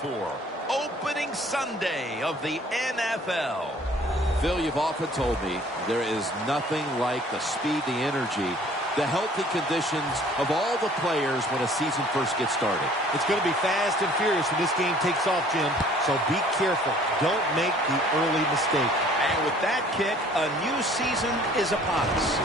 for opening Sunday of the NFL. Phil, you've often told me there is nothing like the speed, the energy, the healthy conditions of all the players when a season first gets started. It's going to be fast and furious when this game takes off, Jim, so be careful. Don't make the early mistake. And with that kick, a new season is upon us.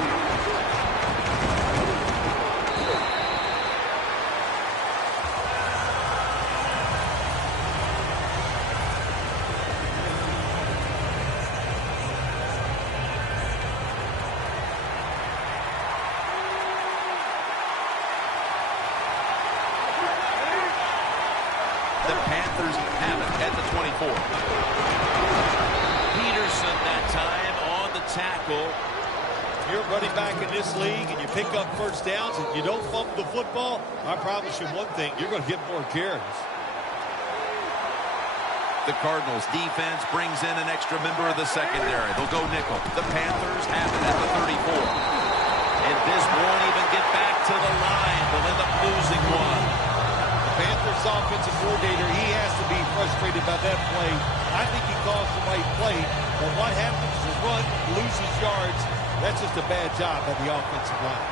The Panthers have it at the 24. Peterson that time on the tackle. You're running back in this league and you pick up first downs and you don't fumble the football, I promise you one thing, you're going to get more carries. The Cardinals defense brings in an extra member of the secondary. They'll go nickel. The Panthers have it at the 34. And this won't even get back to the line. They'll end up losing one. Panthers offensive coordinator, he has to be frustrated by that play. I think he calls the right play, but what happens is the run loses yards. That's just a bad job by the offensive line.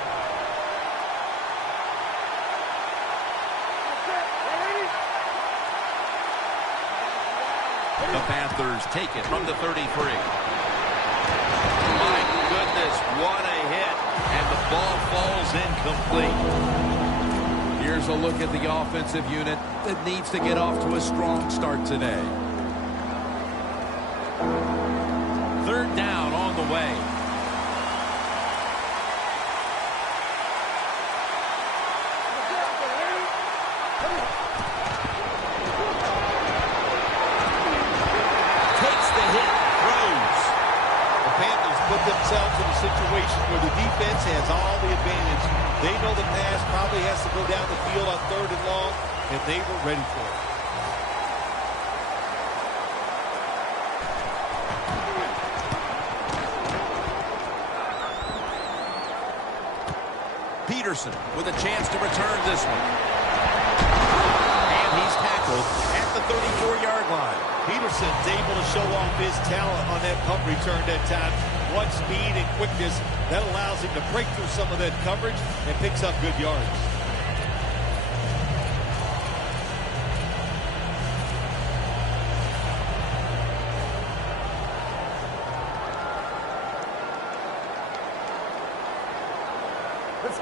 The Panthers take it from the 33. My goodness, what a hit. And the ball falls incomplete. Here's a look at the offensive unit that needs to get off to a strong start today. Third down on the way. Takes the hit, throws. The Panthers put themselves in a situation where the defense has all the advantage. They know the pass probably has to go down the field on 3rd and long, and they were ready for it. Peterson with a chance to return this one. And he's tackled at the 34-yard line. Peterson's able to show off his talent on that punt return that time. What speed and quickness that allows him to break through some of that coverage and picks up good yards.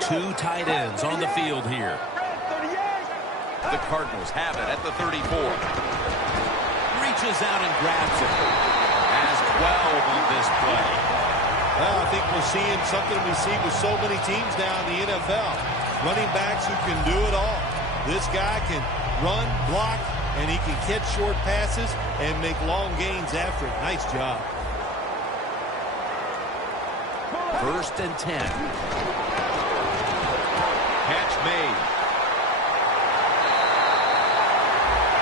Two tight ends on the field here. The Cardinals have it at the 34. Reaches out and grabs it. Has 12 on this play. Well, I think we're seeing something we see with so many teams now in the NFL. Running backs who can do it all. This guy can run, block, and he can catch short passes and make long gains after it. Nice job. 1st and 10. Catch made.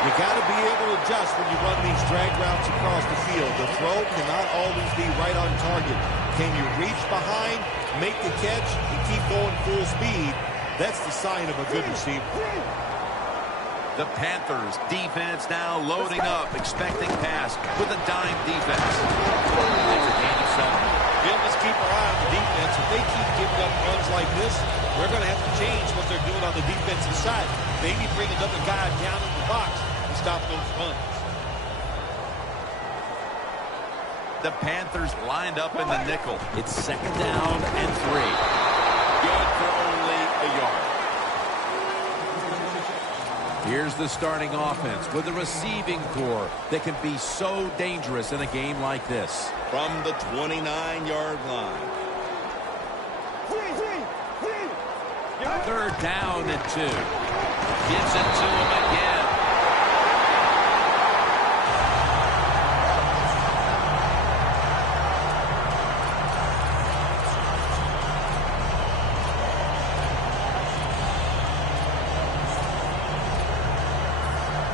You got to be able to adjust when you run these drag routes across the field. The throw cannot always be right on target. Can you reach behind, make the catch, and keep going full speed? That's the sign of a good receiver. The Panthers defense now loading up, expecting pass with a dime defense. It's a gain of 7. Jim, let's keep our eye on the defense. If they keep giving up runs like this, we're going to have to change what they're doing on the defensive side. Maybe bring another guy down in the box to stop those runs. The Panthers lined up in the nickel. It's 2nd down and 3. Good for only a yard. Here's the starting offense with a receiving core that can be so dangerous in a game like this. From the 29-yard line. 3rd down and 2. Gives it to him again.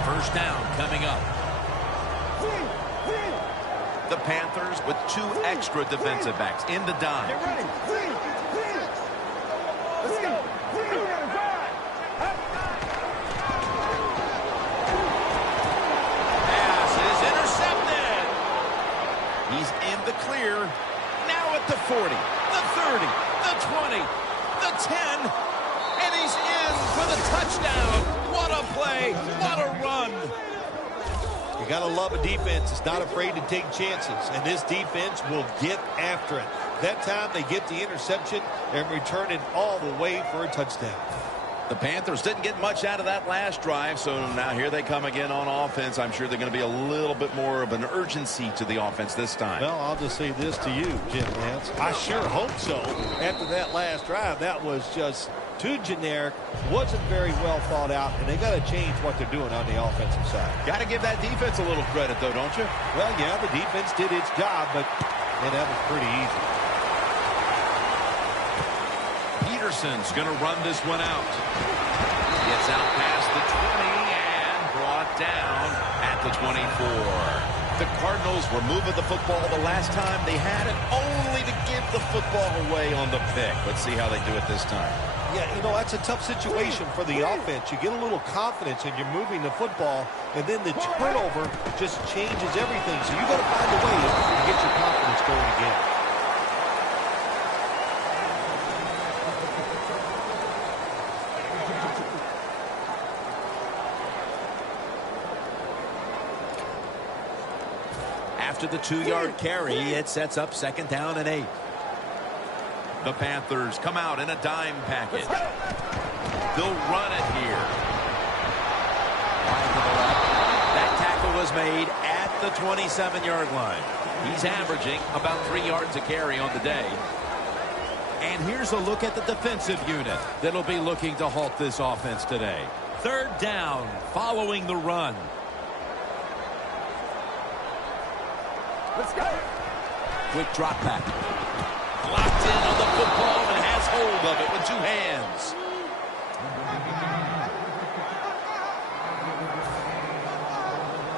First down coming up. The Panthers with 2 extra defensive backs in the dime. Get ready. Let's go. clear. Now at the 40, the 30, the 20, the 10, and he's in for the touchdown. What a play, what a run. You got to love a defense that's not afraid to take chances, and this defense will get after it. That time they get the interception and return it all the way for a touchdown. The Panthers didn't get much out of that last drive, so now here they come again on offense. I'm sure they're going to be a little bit more of an urgency to the offense this time. Well, I'll just say this to you, Jim Nance. I sure hope so. After that last drive, that was just too generic, wasn't very well thought out, and they got to change what they're doing on the offensive side. Got to give that defense a little credit, though, don't you? Well, yeah, the defense did its job, but man, that was pretty easy. Peterson's going to run this one out. Gets out past the 20 and brought down at the 24. The Cardinals were moving the football the last time they had it, only to give the football away on the pick. Let's see how they do it this time. Yeah, you know, that's a tough situation for the offense. You get a little confidence and you're moving the football, and then the turnover just changes everything. So you got to find a way to get your confidence going again. After the 2-yard carry, it sets up 2nd down and 8. The Panthers come out in a dime package. They'll run it here. Wide to the left. That tackle was made at the 27-yard line. He's averaging about 3 yards a carry on the day. And here's a look at the defensive unit that'll be looking to halt this offense today. 3rd down following the run. Let's go. Quick drop back. Locked in on the football and has hold of it with 2 hands.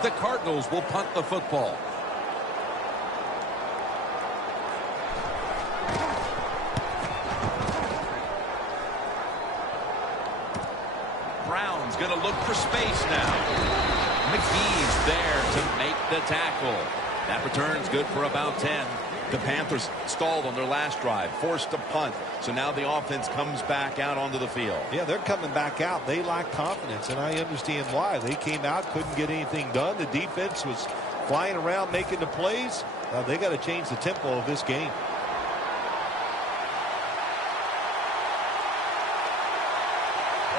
The Cardinals will punt the football. Brown's going to look for space now. McGee's there to make the tackle. That return's good for about 10. The Panthers stalled on their last drive, forced to punt. So now the offense comes back out onto the field. Yeah, they're coming back out. They lack confidence, and I understand why. They came out, couldn't get anything done. The defense was flying around making the plays. They got to change the tempo of this game.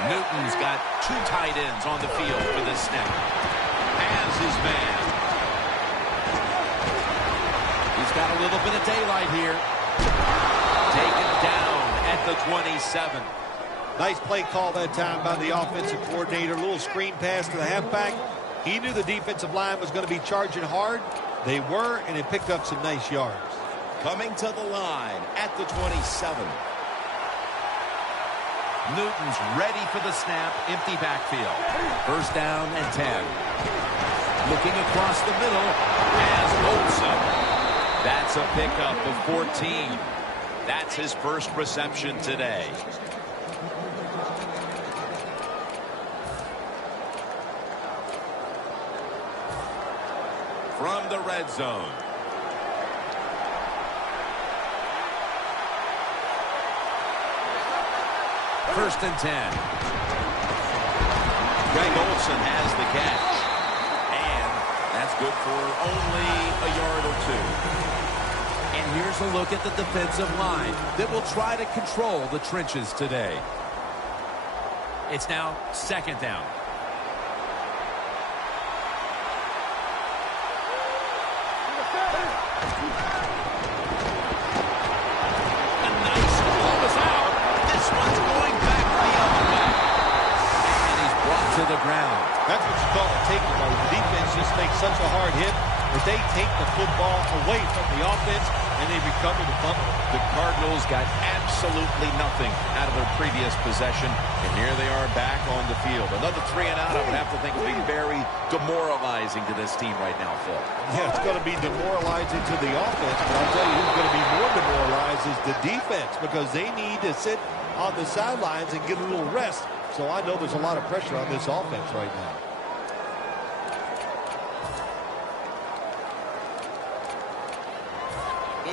Newton's got 2 tight ends on the field for this snap. Has his man. He's got a little bit of daylight here. Taken down at the 27. Nice play call that time by the offensive coordinator. A little screen pass to the halfback. He knew the defensive line was going to be charging hard. They were, and it picked up some nice yards. Coming to the line at the 27. Newton's ready for the snap. Empty backfield. 1st down and 10. Looking across the middle as Olsen. That's a pickup of 14. That's his first reception today. From the red zone. First and 10. Greg Olsen has the catch. And that's good for only a yard or 2. And here's a look at the defensive line that will try to control the trenches today. It's now 2nd down. A nice ball is out. This one's going back the other way. And he's brought to the ground. That's what you call a takeover. The defense just makes such a hard hit that they take the football away from the offense and they recover the fumble. The Cardinals got absolutely nothing out of their previous possession, and here they are back on the field. Another 3 and out, I would have to think, would be very demoralizing to this team right now, Phil. Yeah, it's going to be demoralizing to the offense, but I'll tell you who's going to be more demoralized is the defense, because they need to sit on the sidelines and get a little rest. So I know there's a lot of pressure on this offense right now.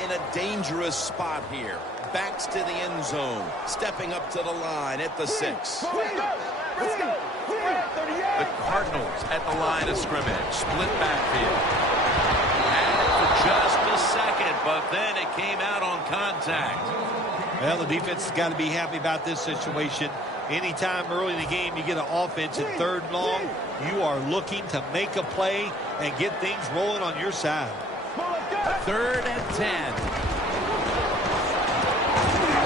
in a dangerous spot here. Backs to the end zone. Stepping up to the line at the 6. Let's go. The Cardinals at the line of scrimmage. Split backfield. Had it for just a second, but then it came out on contact. Well, the defense has got to be happy about this situation. Anytime early in the game you get an offense at 3rd and long, you are looking to make a play and get things rolling on your side. 3rd and 10.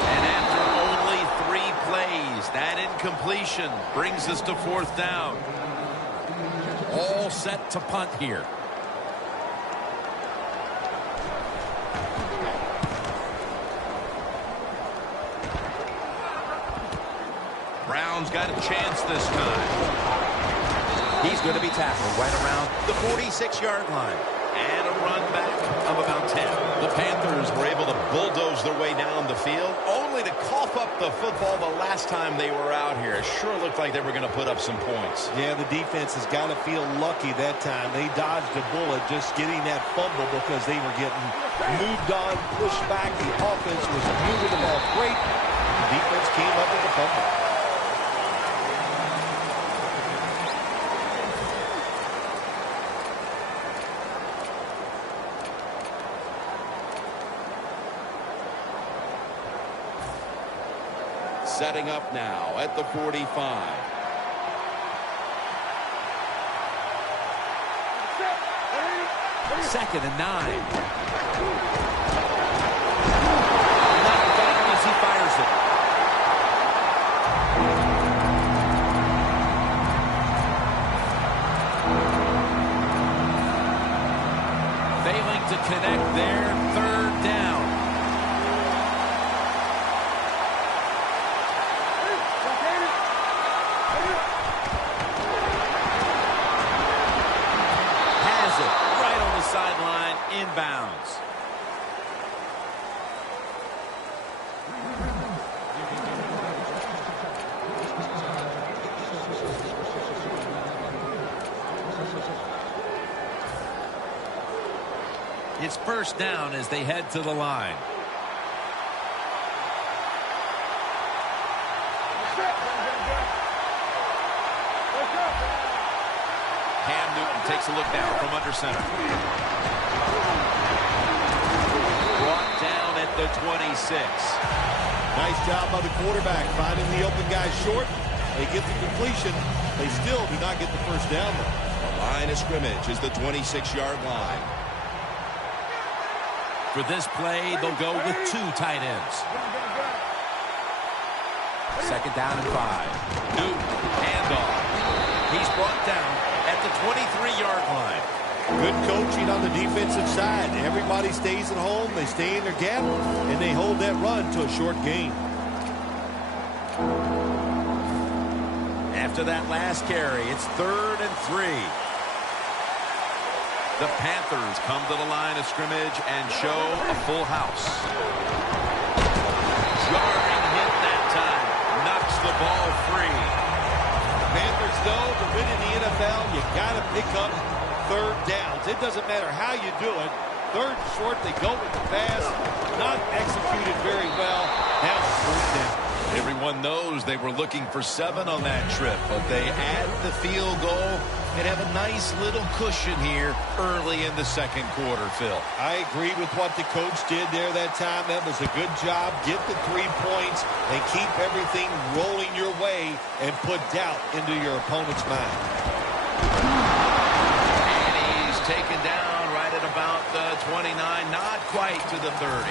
And after only 3 plays, that incompletion brings us to 4th down. All set to punt here. Brown's got a chance this time. He's going to be tackled right around the 46-yard line. And a run back of about 10. The Panthers were able to bulldoze their way down the field, only to cough up the football the last time they were out here. It sure looked like they were going to put up some points. Yeah, the defense has got to feel lucky that time. They dodged a bullet just getting that fumble because they were getting moved on, pushed back. The offense was moving the ball great. The defense came up with the fumble. Setting up now at the 45. 2nd and 9. Knocked down as he fires it. Failing to connect there. 3rd down. Sideline inbounds. It's 1st down as they head to the line. Cam Newton takes a look now from under center. Brought down at the 26. Nice job by the quarterback finding the open guy short. They get the completion. They still do not get the 1st down, though. The line of scrimmage is the 26-yard line. For this play, they'll go with 2 tight ends. 2nd down and 5. Newton, handoff. He's brought down at the 23-yard line. Good coaching on the defensive side. Everybody stays at home. They stay in their gap, and they hold that run to a short gain. After that last carry, it's 3rd and 3. The Panthers come to the line of scrimmage and show a full house. Jarring hit that time. Knocks the ball free. Panthers know to win in the NFL, you got to pick up 3rd downs. It doesn't matter how you do it. 3rd and short, they go with the pass. Not executed very well. Now it's 4th down. Everyone knows they were looking for 7 on that trip, but they add the field goal and have a nice little cushion here early in the 2nd quarter, Phil. I agree with what the coach did there that time. That was a good job. Get the 3 points and keep everything rolling your way and put doubt into your opponent's mind. And he's taken down right at about the 29, not quite to the 30.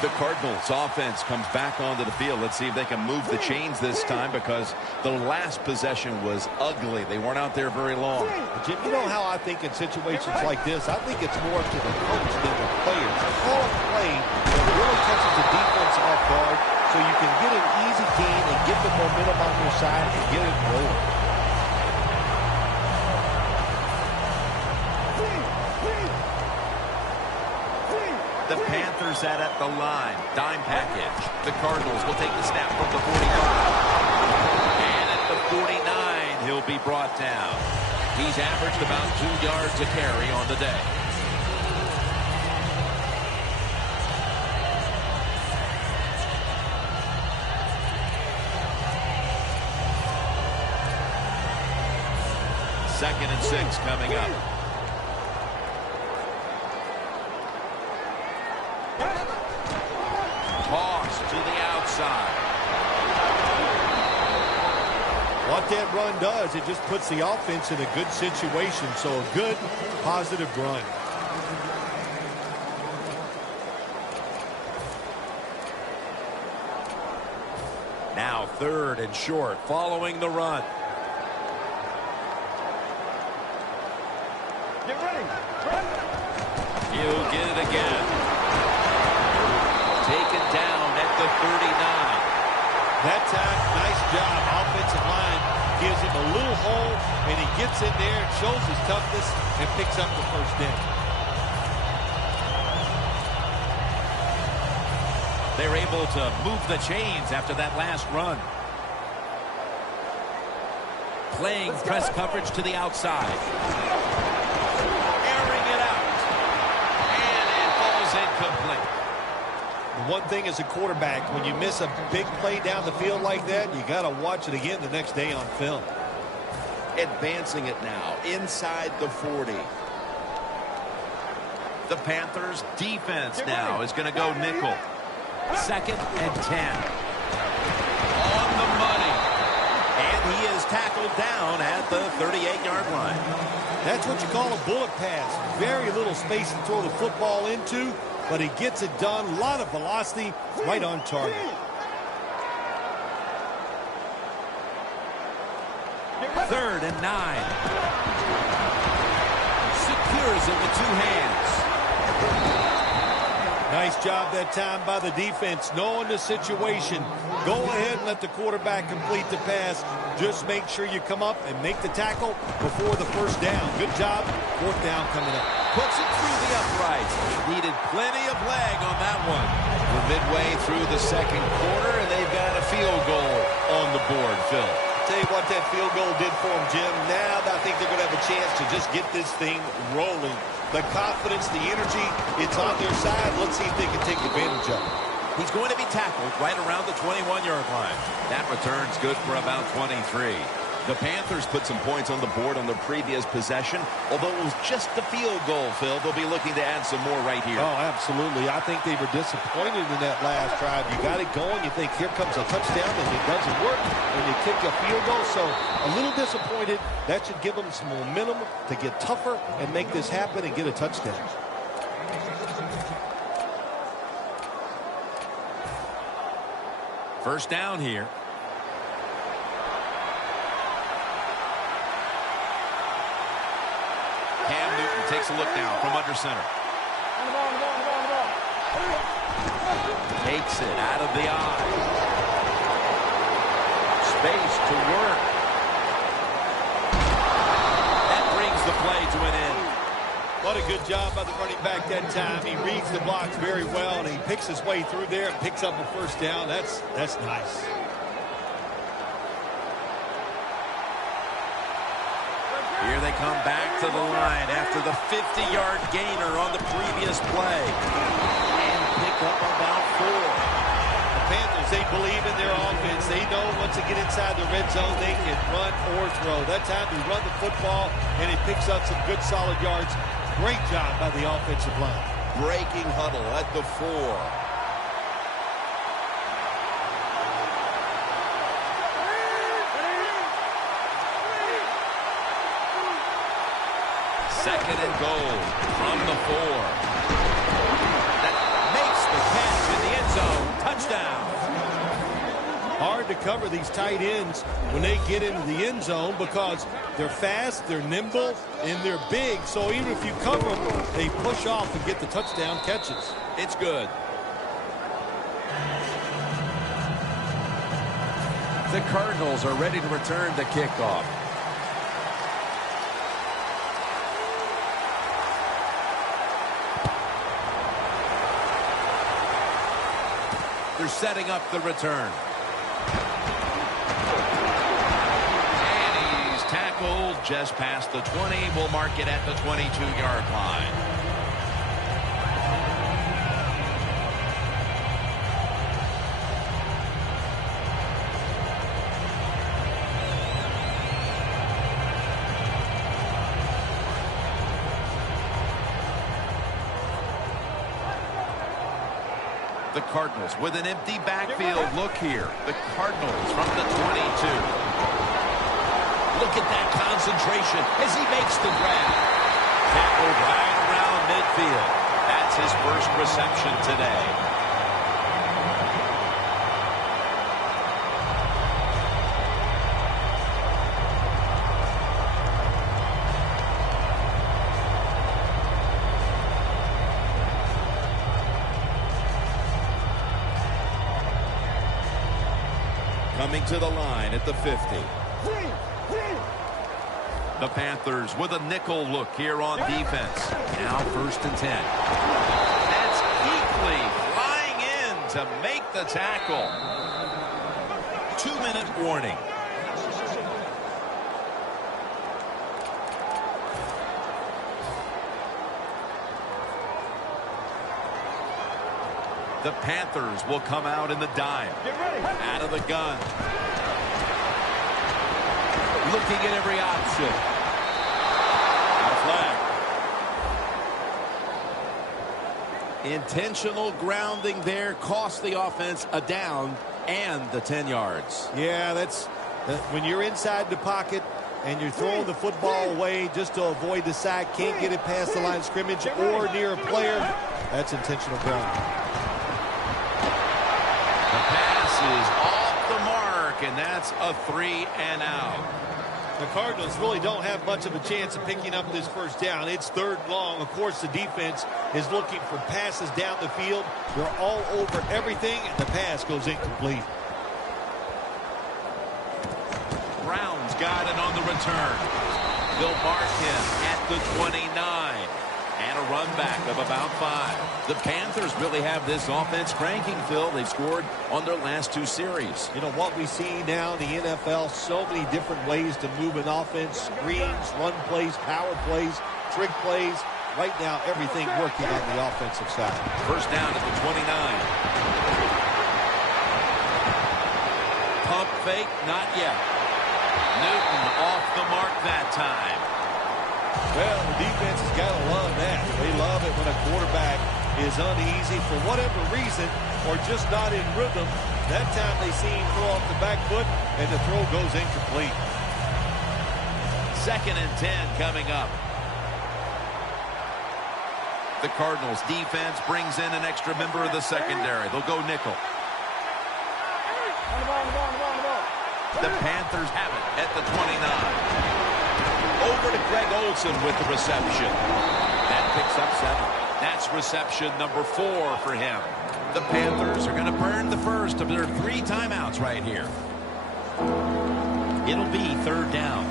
The Cardinals offense comes back onto the field. Let's see if they can move the chains this time, because the last possession was ugly. They weren't out there very long. Jim, you know how I think in situations like this, I think it's more up to the coach than the players. Call a play that really catches the defense off guard so you can get an easy gain and get the momentum on your side and get it rolling. The Panthers at the line. Dime package. The Cardinals will take the snap from the 45. And at the 49, he'll be brought down. He's averaged about 2 yards a carry on the day. 2nd and 6 coming up. Toss to the outside. What that run does, it just puts the offense in a good situation. So a good, positive run. Now 3rd and short following the run. Get ready. He'll get it again. Taken down at the 39. That time, nice job. Offensive line gives him a little hole, and he gets in there, shows his toughness, and picks up the 1st down. They're able to move the chains after that last run. Playing press coverage to the outside. Airing it out. And it falls incomplete. The one thing as a quarterback, when you miss a big play down the field like that, you got to watch it again the next day on film. Advancing it now inside the 40. The Panthers defense now is going to go nickel. 2nd and 10. On the money. And he is tackled down at the 38-yard line. That's what you call a bullet pass. Very little space to throw the football into, but he gets it done. A lot of velocity, right on target. Third and 9. Secures it with 2 hands. Nice job that time by the defense, knowing the situation. Go ahead and let the quarterback complete the pass. Just make sure you come up and make the tackle before the 1st down. Good job. 4th down coming up. Puts it through the uprights. Needed plenty of leg on that one. We're midway through the 2nd quarter, and they've got a field goal on the board, Phil. Tell you what that field goal did for him, Jim. Now I think they're going to have a chance to just get this thing rolling. The confidence, the energy, it's on their side. Let's see if they can take advantage of it. He's going to be tackled right around the 21-yard line. That return's good for about 23. The Panthers put some points on the board on the previous possession. Although it was just the field goal, Phil, they'll be looking to add some more right here. Oh, absolutely. I think they were disappointed in that last drive. You got it going. You think here comes a touchdown, and it doesn't work, and you kick a field goal. So a little disappointed. That should give them some momentum to get tougher and make this happen and get a touchdown. First down here. Cam Newton takes a look now from under center. Takes it out of the eye. Space to work. That brings the play to an end. What a good job by the running back that time. He reads the blocks very well, and he picks his way through there and picks up a 1st down. That's nice. Here they come back to the line after the 50-yard gainer on the previous play. And pick up about 4. The Panthers, they believe in their offense. They know once they get inside the red zone, they can run or throw. That time they run the football, and it picks up some good solid yards. Great job by the offensive line. Breaking huddle at the 4. Second and goal from the 4. That makes the catch in the end zone. Touchdown. Hard to cover these tight ends when they get into the end zone because they're fast, they're nimble, and they're big. So even if you cover them, they push off and get the touchdown catches. It's good. The Cardinals are ready to return the kickoff. They're setting up the return. And he's tackled just past the 20. We'll mark it at the 22-yard line. The Cardinals with an empty backfield look here. The Cardinals from the 22. Look at that concentration as he makes the grab. Tackled right around midfield. That's his first reception today. Coming to the line at the 50. The Panthers with a nickel look here on defense. Now 1st and 10. That's Kuechly flying in to make the tackle. 2-minute warning. The Panthers will come out in the dime. Out of the gun. Looking at every option. Got a flag. Intentional grounding there cost the offense a down and the 10 yards. Yeah, that's when you're inside the pocket and you're throwing the football away just to avoid the sack, can't get it past the line of scrimmage or near a player. That's intentional grounding. Is off the mark, and that's a 3 and out. The Cardinals really don't have much of a chance of picking up this first down. It's 3rd and long. Of course, the defense is looking for passes down the field. They're all over everything, and the pass goes incomplete. Brown's got it on the return. They'll mark him at the 29. And a run back of about 5. The Panthers really have this offense cranking, Phil. They've scored on their last 2 series. You know, what we see now in the NFL, so many different ways to move an offense. Screens, run plays, power plays, trick plays. Right now, everything working on the offensive side. First down at the 29. Pump fake, not yet. Newton off the mark that time. Well, the defense has got to love that. They love it when a quarterback is uneasy for whatever reason or just not in rhythm. That time they see him throw off the back foot, and the throw goes incomplete. 2nd and 10 coming up. The Cardinals defense brings in an extra member of the secondary. They'll go nickel. The Panthers have it at the 29. Over to Greg Olsen with the reception. That picks up 7. That's reception number 4 for him. The Panthers are going to burn the first of their 3 timeouts right here. It'll be 3rd down.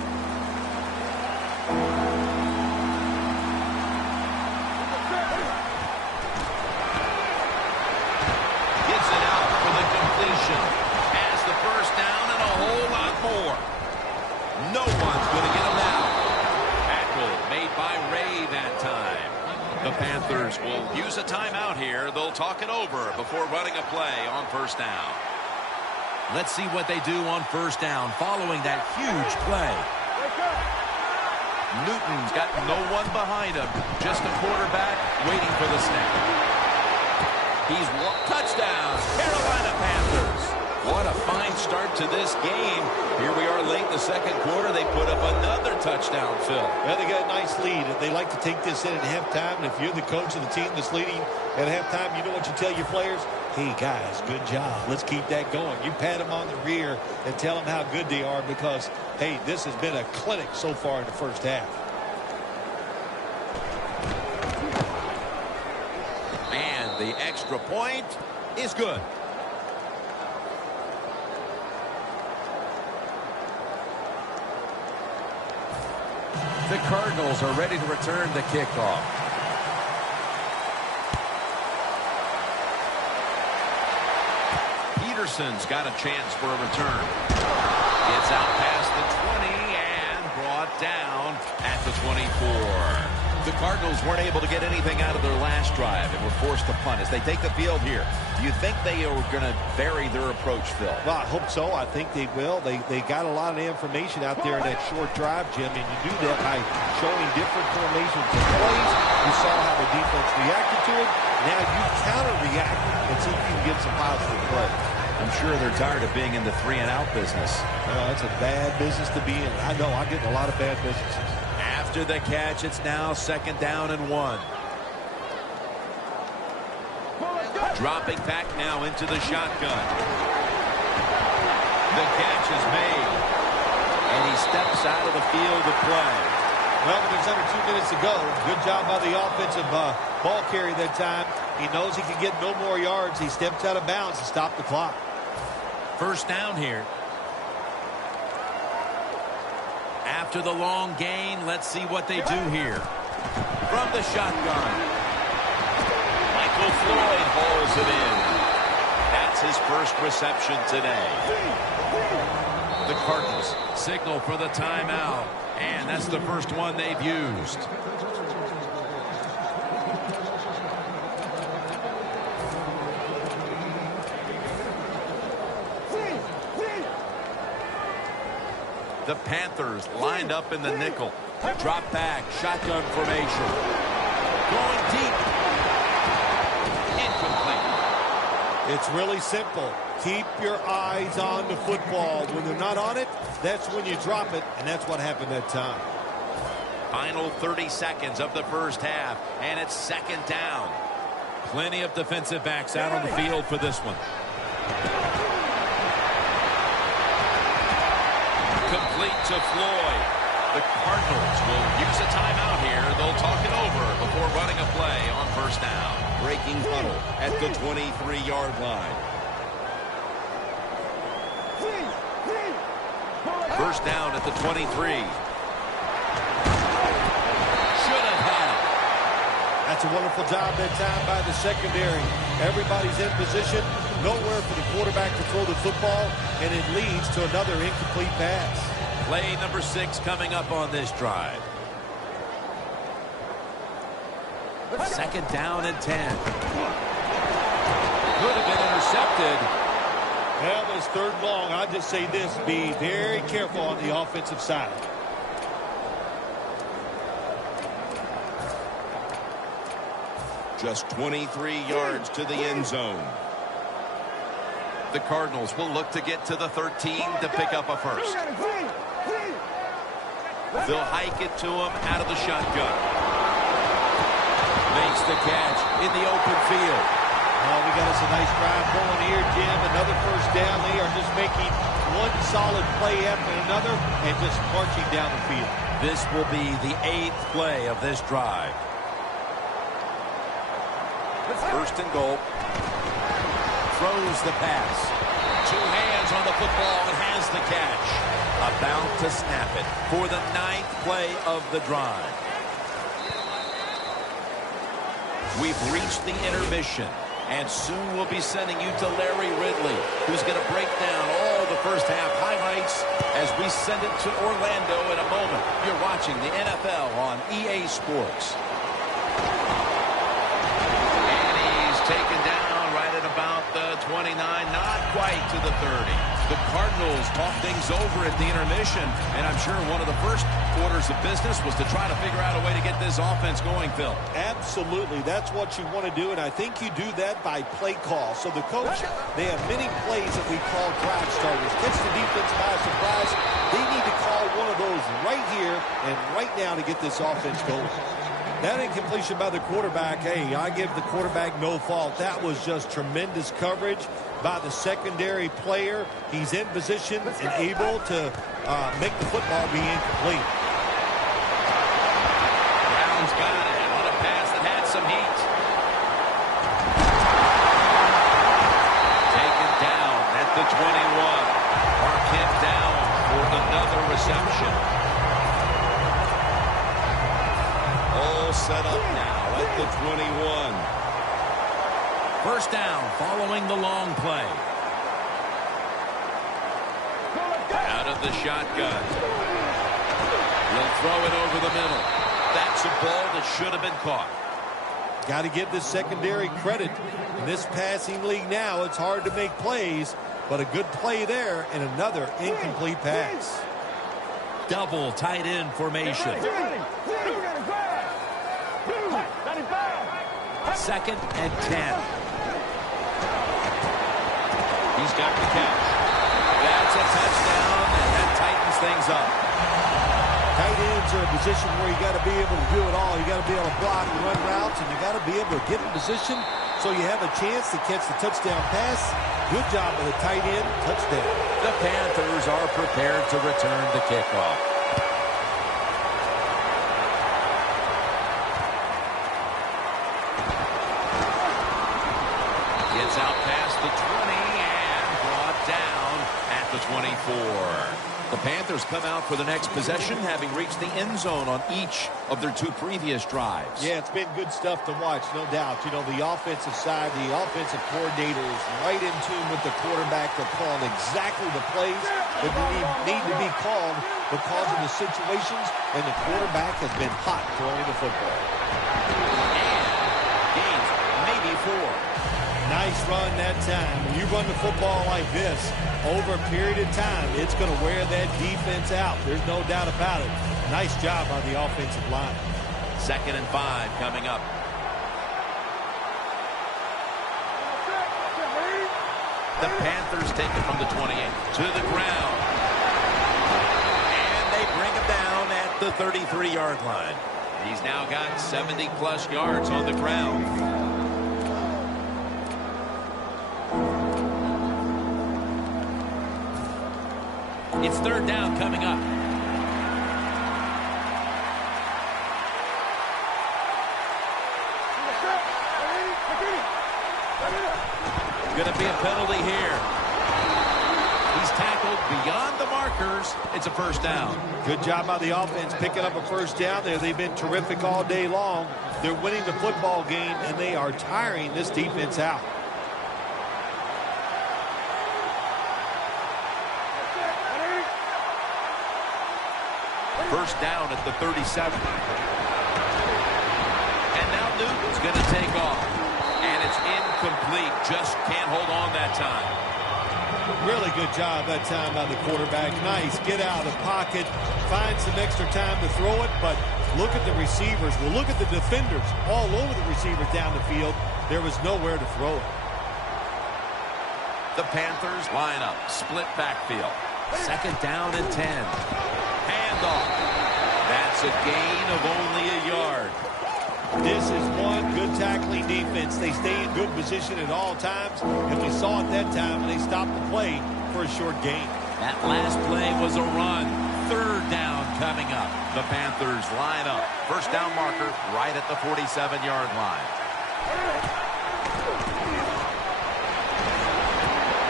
Gets it out for the completion. Has the first down and a whole lot more. No one's going to get him now. Made by Ray that time. The Panthers will use a timeout here. They'll talk it over before running a play on 1st down. Let's see what they do on 1st down following that huge play. Newton's got no one behind him. Just a quarterback waiting for the snap. He's touchdown, Carolina Panthers. What a fine start to this game. Here we are late in the 2nd quarter. They put up another touchdown, Phil. Well, they got a nice lead. They like to take this in at halftime. And if you're the coach of the team that's leading at halftime, you know what you tell your players? Hey, guys, good job. Let's keep that going. You pat them on the rear and tell them how good they are because, hey, this has been a clinic so far in the first half. And the extra point is good. The Cardinals are ready to return the kickoff. Peterson's got a chance for a return. It's out past the 20 and brought down at the 24. The Cardinals weren't able to get anything out of their last drive and were forced to punt. As they take the field here, do you think they are going to vary their approach, Phil? Well, I hope so. I think they will. They got a lot of information out there in that short drive, Jim, and you do that by showing different formations and plays. You saw how the defense reacted to it. Now you counter-react and see if you can get some positive play. I'm sure they're tired of being in the 3-and-out business. That's a bad business to be in. I know. I get in a lot of bad businesses. After the catch, it's now 2nd down and 1. Dropping back now into the shotgun. The catch is made. And he steps out of the field to play. Well, there's under 2 minutes to go. Good job by the offensive ball carrier that time. He knows he can get no more yards. He steps out of bounds to stop the clock. First down here. After the long gain, let's see what they do here. From the shotgun. Michael Floyd hauls it in. That's his first reception today. The Cardinals signal for the timeout. And that's the first one they've used. The Panthers lined up in the nickel. Drop back, shotgun formation. Going deep. Incomplete. It's really simple. Keep your eyes on the football. When they're not on it, that's when you drop it, and that's what happened that time. Final 30 seconds of the first half, and it's 2nd down. Plenty of defensive backs out on the field for this one. Complete to Floyd. The Cardinals will use a timeout here. They'll talk it over before running a play on first down. Breaking huddle at the 23-yard line. First down at the 23. Should have had it. That's a wonderful job that time by the secondary. Everybody's in position. Nowhere for the quarterback to throw the football, and it leads to another incomplete pass. Play number 6 coming up on this drive. 2nd down and 10. Could have been intercepted. Well, but it's 3rd long. I'd just say this, be very careful on the offensive side. Just 23 yards to the end zone. The Cardinals will look to get to the 13 to pick up a first. They'll hike it to him out of the shotgun. Makes the catch in the open field. Oh, we got us a nice drive going here, Jim. Another first down. They are just making one solid play after another and just marching down the field. This will be the 8th play of this drive. First and goal. Throws the pass. 2 hands on the football and has the catch. About to snap it for the 9th play of the drive. We've reached the intermission, and soon we'll be sending you to Larry Ridley, who's going to break down all the first half highlights as we send it to Orlando in a moment. You're watching the NFL on EA Sports. And he's taken down right at about the 29, not quite to the 30. The Cardinals talk things over at the intermission, and I'm sure one of the first orders of business was to try to figure out a way to get this offense going, Phil. Absolutely. That's what you want to do, and I think you do that by play call. So the coach, they have many plays that we call drive starters. Catch the defense by surprise. They need to call one of those right here and right now to get this offense going. That incompletion by the quarterback, hey, I give the quarterback no fault. That was just tremendous coverage by the secondary player. He's in position and able to make the football be incomplete. Brown's got it on a pass that had some heat. Taken down at the 21. Marquette down for another reception. All set up now at the 21. First down following the long play. Out of the shotgun. He'll throw it over the middle. That's a ball that should have been caught. Got to give this secondary credit. In this passing league now, it's hard to make plays, but a good play there and another incomplete pass. Double tight end formation. Second and 10. He's got the catch. That's a touchdown, and that tightens things up. Tight ends are a position where you got to be able to do it all. You got to be able to block and run routes, and you got to be able to get in position so you have a chance to catch the touchdown pass. Good job of the tight end. Touchdown. The Panthers are prepared to return the kickoff. Gets out past the 20 and brought down at the 24. The Panthers come out for the next possession, having reached the end zone on each of their 2 previous drives. Yeah, it's been good stuff to watch, no doubt. You know, the offensive side, the offensive coordinator is right in tune with the quarterback. They're calling exactly the plays that need to be called because of the situations, and the quarterback has been hot throwing the football. And gains maybe 4. Nice run that time. When you run the football like this, over a period of time, it's going to wear that defense out. There's no doubt about it. Nice job by the offensive line. 2nd and 5 coming up. The Panthers take it from the 28 to the ground. And they bring him down at the 33-yard line. He's now got 70-plus yards on the ground. It's 3rd down coming up. Going to be a penalty here. He's tackled beyond the markers. It's a 1st down. Good job by the offense picking up a 1st down there. They've been terrific all day long. They're winning the football game, and they are tiring this defense out. 1st down at the 37. And now Newton's going to take off. And it's incomplete. Just can't hold on that time. Really good job that time by the quarterback. Nice. Get out of the pocket. Find some extra time to throw it. But look at the receivers. Well, look at the defenders all over the receivers down the field. There was nowhere to throw it. The Panthers line up. Split backfield. 2nd down and 10. Handoff. That's a gain of only a yard. This is one good tackling defense. They stay in good position at all times, and we saw it that time when they stopped the play for a short gain. That last play was a run. 3rd down coming up. The Panthers line up. 1st down marker right at the 47-yard line.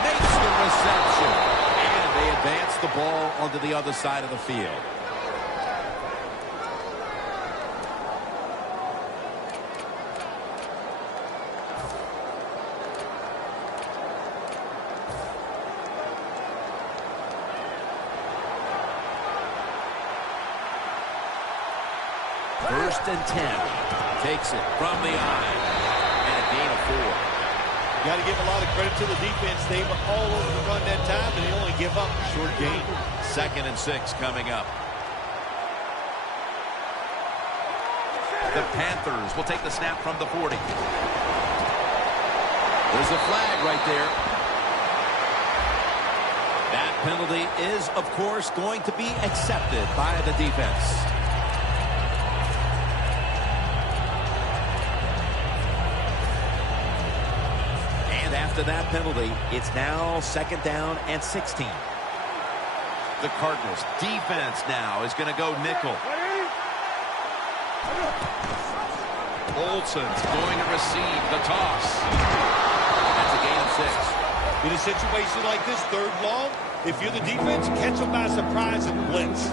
Makes the reception. And they advance the ball onto the other side of the field. First and 10. Takes it from the eye. And a gain of 4. Got to give a lot of credit to the defense. They were all over the run that time, and they only give up a short gain. 2nd and 6 coming up. The Panthers will take the snap from the 40. There's a flag right there. That penalty is, of course, going to be accepted by the defense. After that penalty, it's now 2nd down and 16. The Cardinals defense now is going to go nickel. Olsen's going to receive the toss. That's a gain of 6. In a situation like this, 3rd long, if you're the defense, catch them by surprise and blitz.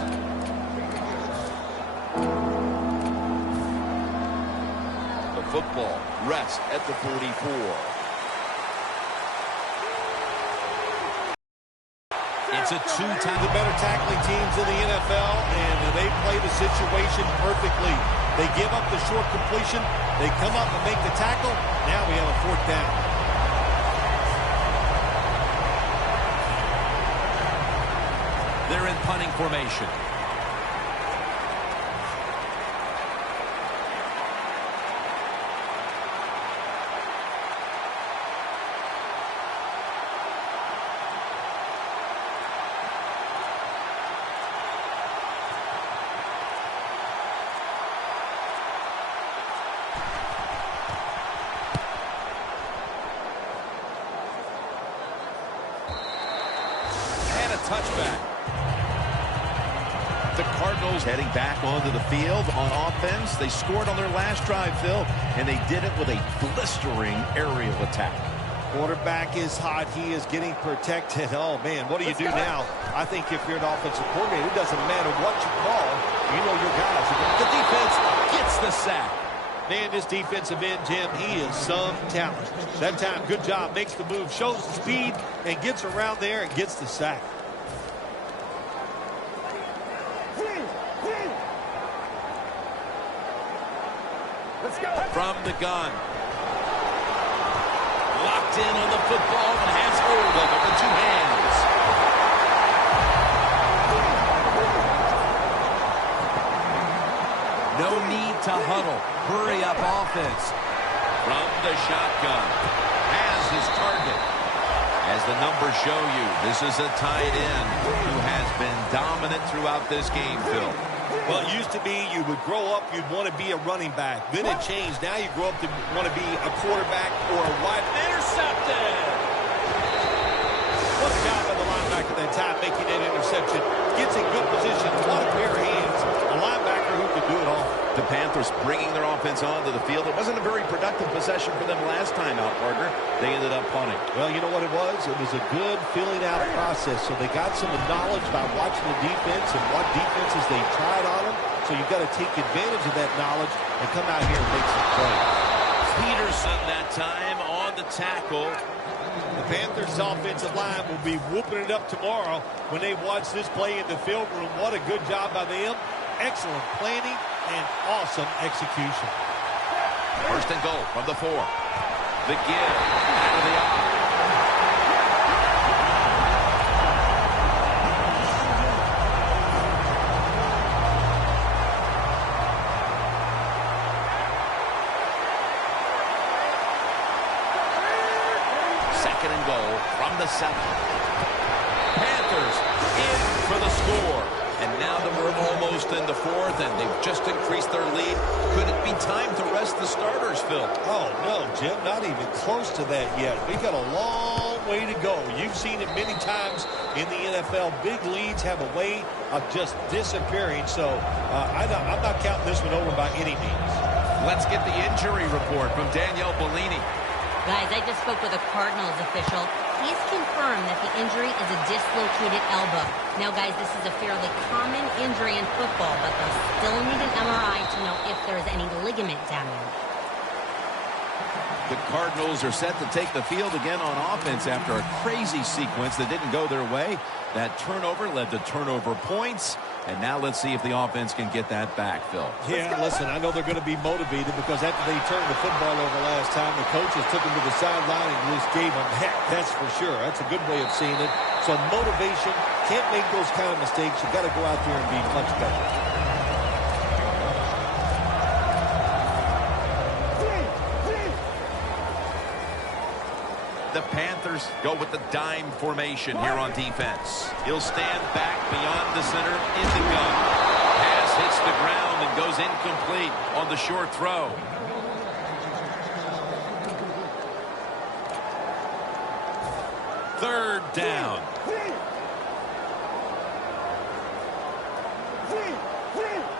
The football rests at the 44. It's a two-time. The better tackling teams in the NFL, and they play the situation perfectly. They give up the short completion. They come up and make the tackle. Now we have a fourth down. They're in punting formation. Touchback. The Cardinals heading back onto the field on offense. They scored on their last drive, Phil, and they did it with a blistering aerial attack. Quarterback is hot. He is getting protected. Oh, man, what do you do now? I think if you're an offensive coordinator, it doesn't matter what you call. You know your guys. The defense gets the sack. Man, this defensive end, Jim, he is some talent. That time, good job. Makes the move, shows the speed, and gets around there and gets the sack. From the gun. Locked in on the football and has hold of it with two hands. No need to huddle. Hurry up offense. From the shotgun. Has his target. As the numbers show you, this is a tight end who has been dominant throughout this game, Phil. Well, it used to be you would grow up, you'd want to be a running back. Then it changed. Now you grow up to want to be a quarterback or a wide. Intercepted! What a job by the linebacker that time making that interception. Gets in good position. What a pair of hands. A linebacker who can do it all. The Panthers bringing their offense onto the field. It wasn't a very productive possession for them last time out, partner. They ended up punting. Well, you know what it was? It was a good filling out process. So they got some knowledge by watching the defense and what defenses they tried on them. So you've got to take advantage of that knowledge and come out here and make some plays. Peterson that time on the tackle. The Panthers' offensive line will be whooping it up tomorrow when they watch this play in the film room. What a good job by them. Excellent planning and awesome execution. First and goal from the 4. The give out of the eye. Second and goal from the 7. Panthers in for the score. And now that we're almost in the 4th and they've just increased their lead, could it be time to rest the starters, Phil? Oh, no, Jim, not even close to that yet. We've got a long way to go. You've seen it many times in the NFL. Big leads have a way of just disappearing. So I'm not counting this one over by any means. Let's get the injury report from Danielle Bellini. Guys, I just spoke with a Cardinals official. He's confirmed that the injury is a dislocated elbow. Now, guys, this is a fairly common injury in football, but they'll still need an MRI to know if there's any ligament damage. The Cardinals are set to take the field again on offense after a crazy sequence that didn't go their way. That turnover led to turnover points. And now let's see if the offense can get that back, Phil. Yeah, listen, I know they're going to be motivated because after they turned the football over last time, the coaches took them to the sideline and just gave them heck, that's for sure. That's a good way of seeing it. So motivation, can't make those kind of mistakes. You've got to go out there and be much better. The Panthers go with the dime formation here on defense. He'll stand back beyond the center in the gun. Pass hits the ground and goes incomplete on the short throw. Third down.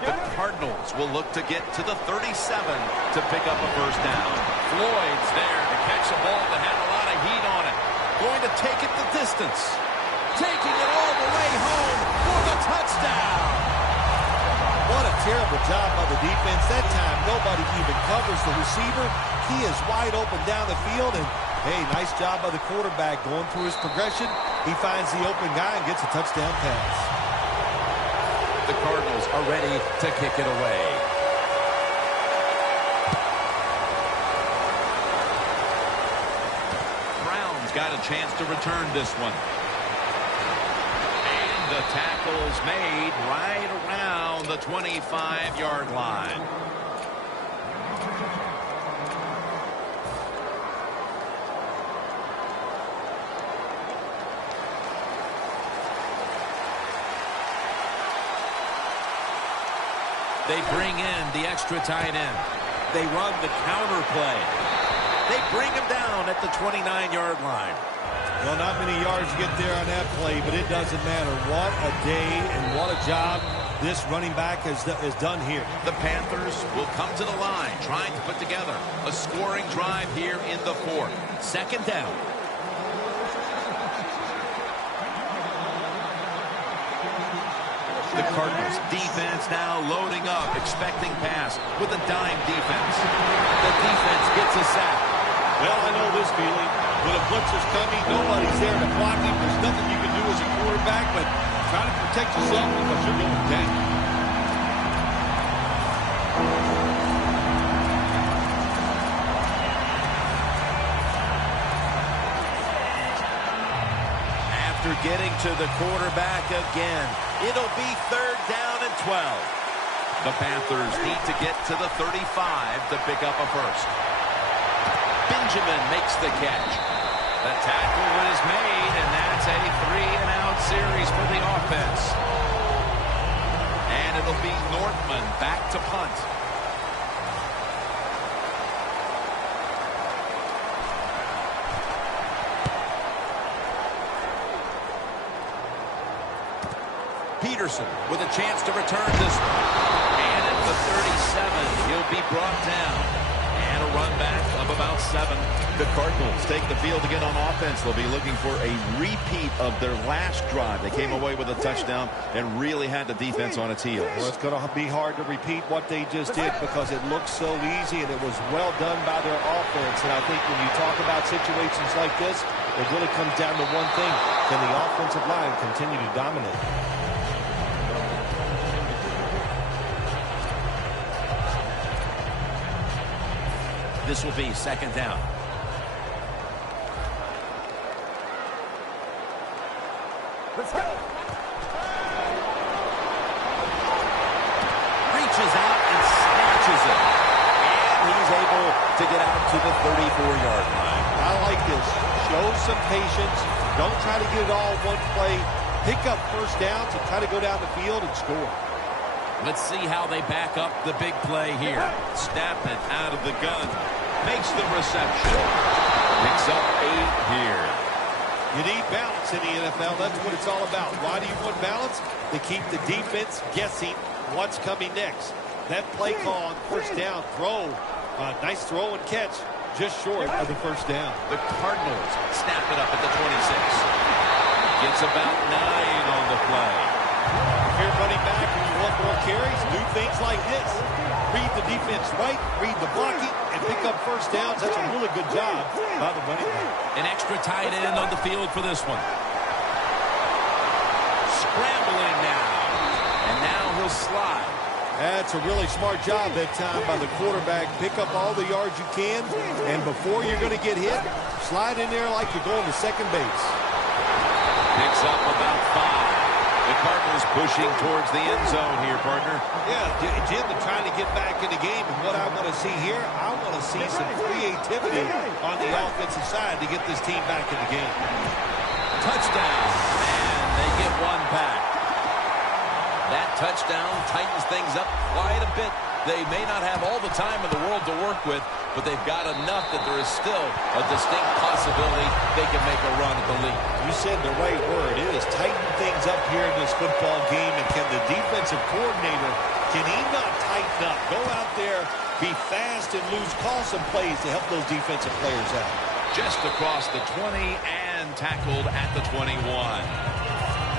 The Cardinals will look to get to the 37 to pick up a first down. Floyd's there to catch a ball that had a lot of heat on it. Going to take it the distance. Taking it all the way home for the touchdown. What a terrible job by the defense. That time, nobody even covers the receiver. He is wide open down the field. And, hey, nice job by the quarterback going through his progression He finds the open guy and gets a touchdown pass. The Cardinals are ready to kick it away. Brown's got a chance to return this one. And the tackle's made right around the 25-yard line. They bring in the extra tight end. They run the counter play. They bring him down at the 29-yard line. Well, not many yards to get there on that play, but it doesn't matter. What a day and what a job this running back has done here. The Panthers will come to the line, trying to put together a scoring drive here in the fourth. Second down. The Cardinals defense now loading up, expecting pass with a dime defense. The defense gets a sack. Well, I know this feeling. When a blitz is coming, nobody's there to block him. There's nothing you can do as a quarterback, but try to protect yourself because you're going down. After getting to the quarterback again, it'll be third down and 12. The Panthers need to get to the 35 to pick up a first. Benjamin makes the catch. The tackle is made, and that's a 3-and-out series for the offense. And it'll be Northman back to punt. Peterson with a chance to return this one. And at the 37, he'll be brought down. And a run back of about 7. The Cardinals take the field again on offense. They'll be looking for a repeat of their last drive. They came away with a touchdown and really had the defense on its heels. Well, it's going to be hard to repeat what they just did because it looks so easy and it was well done by their offense. And I think when you talk about situations like this, it really comes down to one thing. Can the offensive line continue to dominate? This will be second down. Let's go. Reaches out and snatches it. And he's able to get out to the 34-yard line. I like this. Show some patience. Don't try to get it all in one play. Pick up first downs and try to go down the field and score. Let's see how they back up the big play here. Snap it out of the gun. Makes the reception. Picks up 8 here. You need balance in the NFL. That's what it's all about. Why do you want balance? To keep the defense guessing what's coming next. That play call on first down throw. Nice throw and catch. Just short of the first down. The Cardinals snap it up at the 26. Gets about 9 on the play. If you're running back and you want more carries, do things like this. Read the defense right, read the blocking, and pick up first downs. That's a really good job by the running back. An extra tight end on the field for this one. Scrambling now. And now he'll slide. That's a really smart job that time by the quarterback. Pick up all the yards you can, and before you're going to get hit, slide in there like you're going to second base. Picks up about 5. The Cardinals pushing towards the end zone here, partner. Yeah, Jim, they're trying to get back in the game. And what I want to see here, I want to see some creativity on the offensive side to get this team back in the game. Touchdown. And they get one back. That touchdown tightens things up quite a bit. They may not have all the time in the world to work with, but they've got enough that there is still a distinct possibility they can make a run at the lead. You said the right word. It is tighten things up here in this football game, and can the defensive coordinator, can he not tighten up? Go out there, be fast, and call some plays to help those defensive players out. Just across the 20 and tackled at the 21.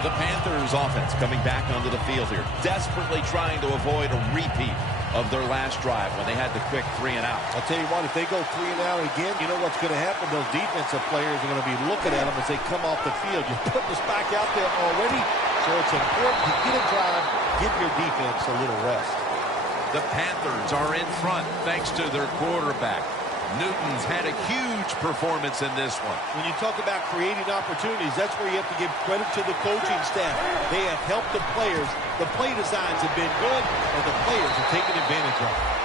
The Panthers offense coming back onto the field here, desperately trying to avoid a repeat of their last drive when they had the quick 3 and out. I'll tell you what, if they go 3 and out again, you know what's going to happen? Those defensive players are going to be looking at them as they come off the field. You put this back out there already, so it's important to get a drive, give your defense a little rest. The Panthers are in front thanks to their quarterback. Newton's had a huge performance in this one. When you talk about creating opportunities, that's where you have to give credit to the coaching staff. They have helped the players. The play designs have been good, and the players are taking advantage of it.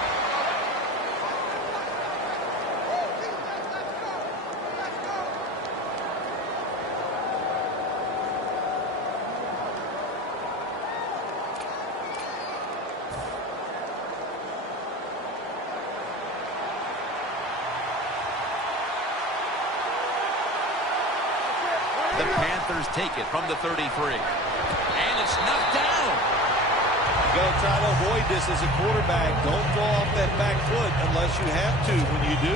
The Panthers take it from the 33. And it's knocked down. You got to try to avoid this as a quarterback. Don't throw off that back foot unless you have to. When you do,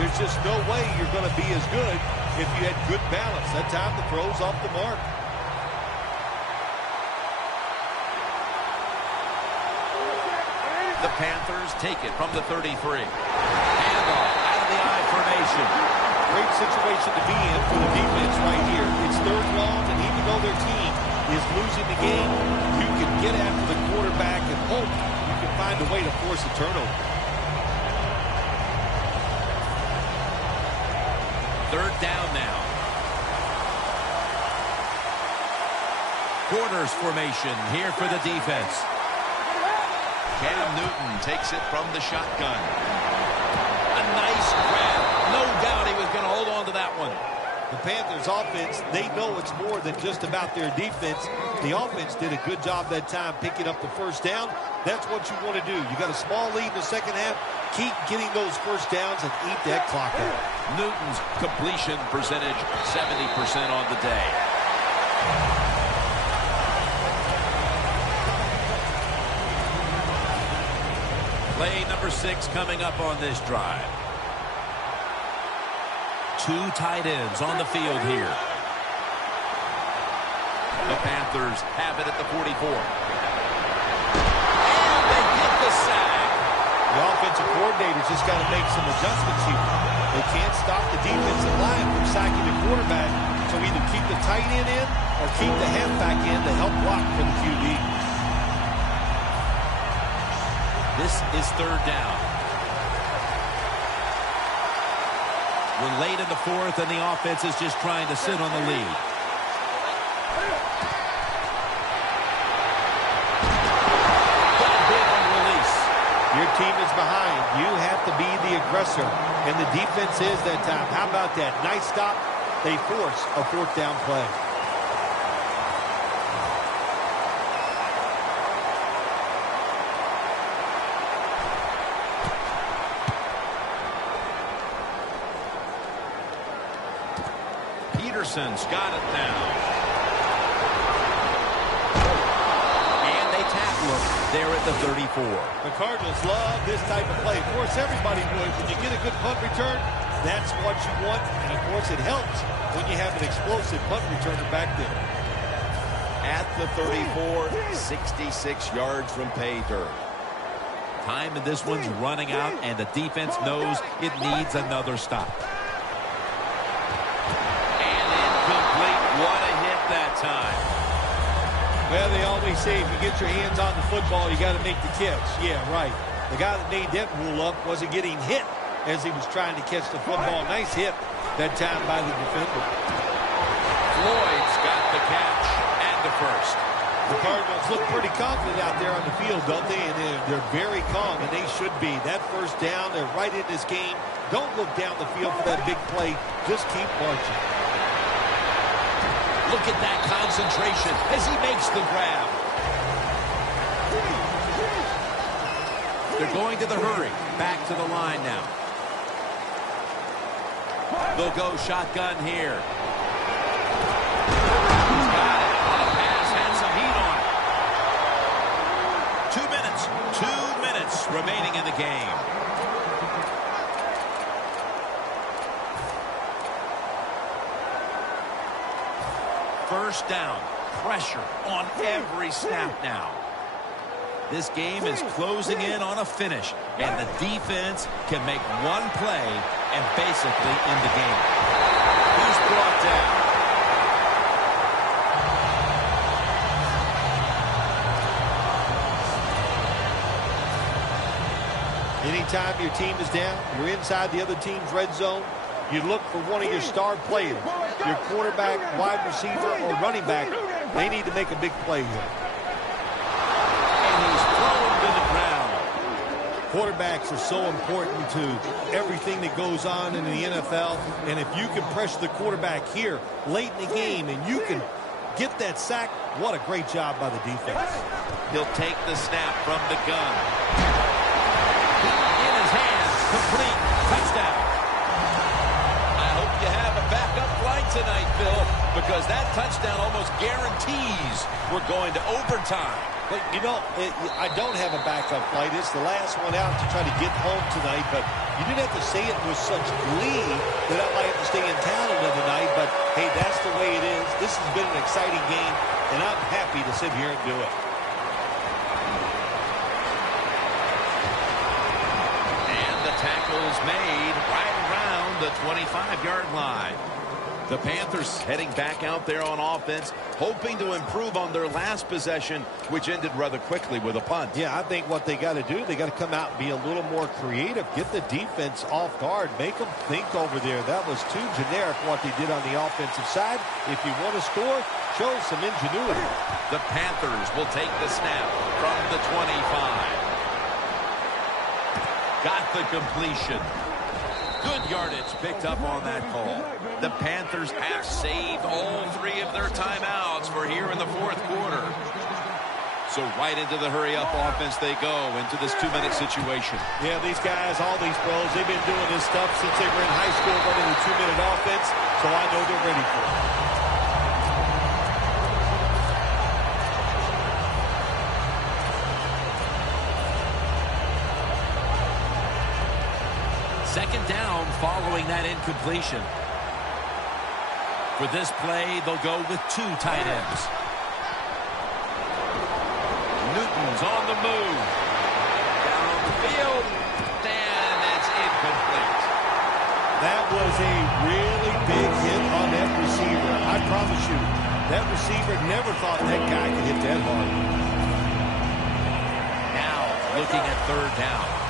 there's just no way you're going to be as good if you had good balance. That time the throw's off the mark. The Panthers take it from the 33. Handoff out of the I formation. Great situation to be in for the defense right here. It's 3rd long, and even though their team is losing the game, you can get after the quarterback and hope you can find a way to force a turnover. 3rd down now. Corners formation here for the defense. Cam Newton takes it from the shotgun. A nice grab. No doubt he was going to hold on to that one. The Panthers offense, they know it's more than just about their defense. The offense did a good job that time picking up the 1st down. That's what you want to do. You got a small lead in the 2nd half. Keep getting those 1st downs and eat that clock out. Newton's completion percentage 70% on the day. Play number 6 coming up on this drive. 2 tight ends on the field here. The Panthers have it at the 44. And they get the sack. The offensive coordinator's just got to make some adjustments here. They can't stop the defensive line from sacking the quarterback, so either keep the tight end in or keep the halfback in to help block for the QB. This is 3rd down. We're late in the 4th, and the offense is just trying to sit on the lead. Got a big on release. Your team is behind. You have to be the aggressor, and the defense is that time. How about that? Nice stop. They force a 4th down play. Peterson's got it now. And they tackle him there at the 34. The Cardinals love this type of play. Of course, everybody would. When you get a good punt return, that's what you want. And, of course, it helps when you have an explosive punt returner back there. At the 34, 66 yards from pay dirt. Time in this one's running out, and the defense knows it needs another stop. What a hit that time. Well, they always say if you get your hands on the football, you got to make the catch. Yeah, right. The guy that made that rule up wasn't getting hit as he was trying to catch the football. Nice hit that time by the defender. Floyd's got the catch and the 1st. The Cardinals look pretty confident out there on the field, don't they? And they're very calm, and they should be. That 1st down, they're right in this game. Don't look down the field for that big play. Just keep marching. Look at that concentration as he makes the grab. They're going to the hurry. Back to the line now. They'll go shotgun here. He's got it on a pass, had some heat on it. 2 minutes. 2 minutes remaining in the game. First down. Pressure on every snap now. This game is closing in on a finish, and the defense can make one play and basically end the game. He's brought down. Anytime your team is down, you're inside the other team's red zone, you look for one of your star players, your quarterback, wide receiver, or running back. They need to make a big play here. And he's thrown to the ground. Quarterbacks are so important to everything that goes on in the NFL, and if you can pressure the quarterback here late in the game and you can get that sack, what a great job by the defense. He'll take the snap from the gun. In his hands, complete, touchdown. I hope you have a backup flight tonight, Phil, because that touchdown almost guarantees we're going to overtime. But, you know, I don't have a backup flight. It's the last one out to try to get home tonight, but you didn't have to say it with such glee that I might have to stay in town another night, but, hey, that's the way it is. This has been an exciting game, and I'm happy to sit here and do it. Tackle is made right around the 25-yard line. The Panthers heading back out there on offense, hoping to improve on their last possession, which ended rather quickly with a punt. Yeah, I think what they got to do, they got to come out and be a little more creative, get the defense off guard, make them think over there. That was too generic what they did on the offensive side. If you want to score, show some ingenuity. The Panthers will take the snap from the 25. Got the completion. Good yardage picked up on that call. The Panthers have saved all three of their timeouts for here in the fourth quarter. So right into the hurry-up offense they go into this 2-minute situation. Yeah, these guys, all these pros, they've been doing this stuff since they were in high school running the 2-minute offense, so I know they're ready for it. Second down following that incompletion. For this play, they'll go with two tight ends. Newton's on the move. Down on the field. And it's incomplete. That was a really big hit on that receiver. I promise you, that receiver never thought that guy could hit that hard. Now looking at third down.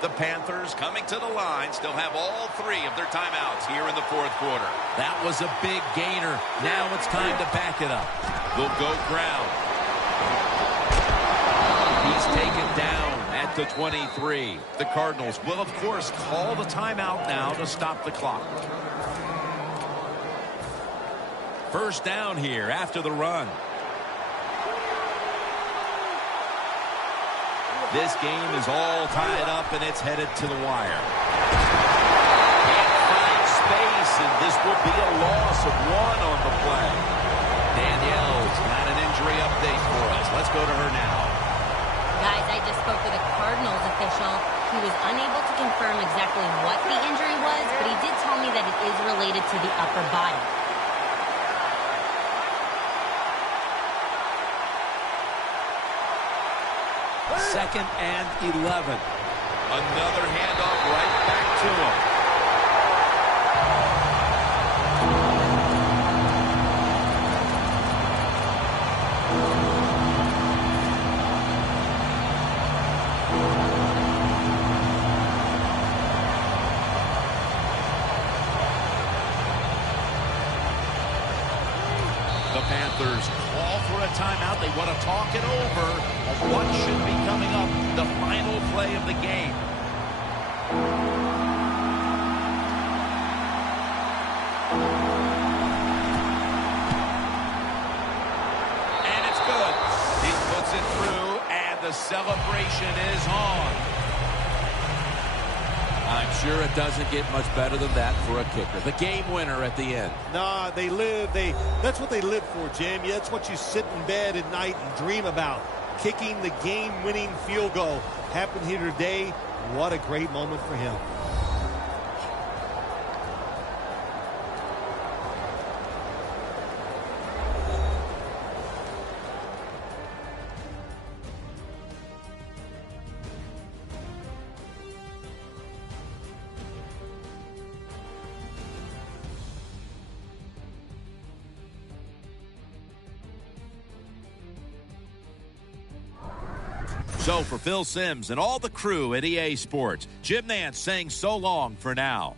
The Panthers coming to the line still have all three of their timeouts here in the fourth quarter. That was a big gainer. Now it's time to back it up. They'll go ground. He's taken down at the 23. The Cardinals will, of course, call the timeout now to stop the clock. First down here after the run. This game is all tied up, and it's headed to the wire. Can't find space, and this will be a loss of one on the play. Danielle's got an injury update for us. Let's go to her now. Guys, I just spoke with a Cardinals official. He was unable to confirm exactly what the injury was, but he did tell me that it is related to the upper body. Second and 11. Another handoff right back to him. The Panthers call for a timeout. They want to talk it over on what should be coming up, the final play of the game. And it's good. He puts it through, and the celebration is on. I'm sure it doesn't get much better than that for a kicker. The game winner at the end. Nah, that's what they live for, Jim. Yeah, that's what you sit in bed at night and dream about. Kicking the game-winning field goal. Happened here today. What a great moment for him. So for Phil Simms and all the crew at EA Sports, Jim Nantz saying so long for now.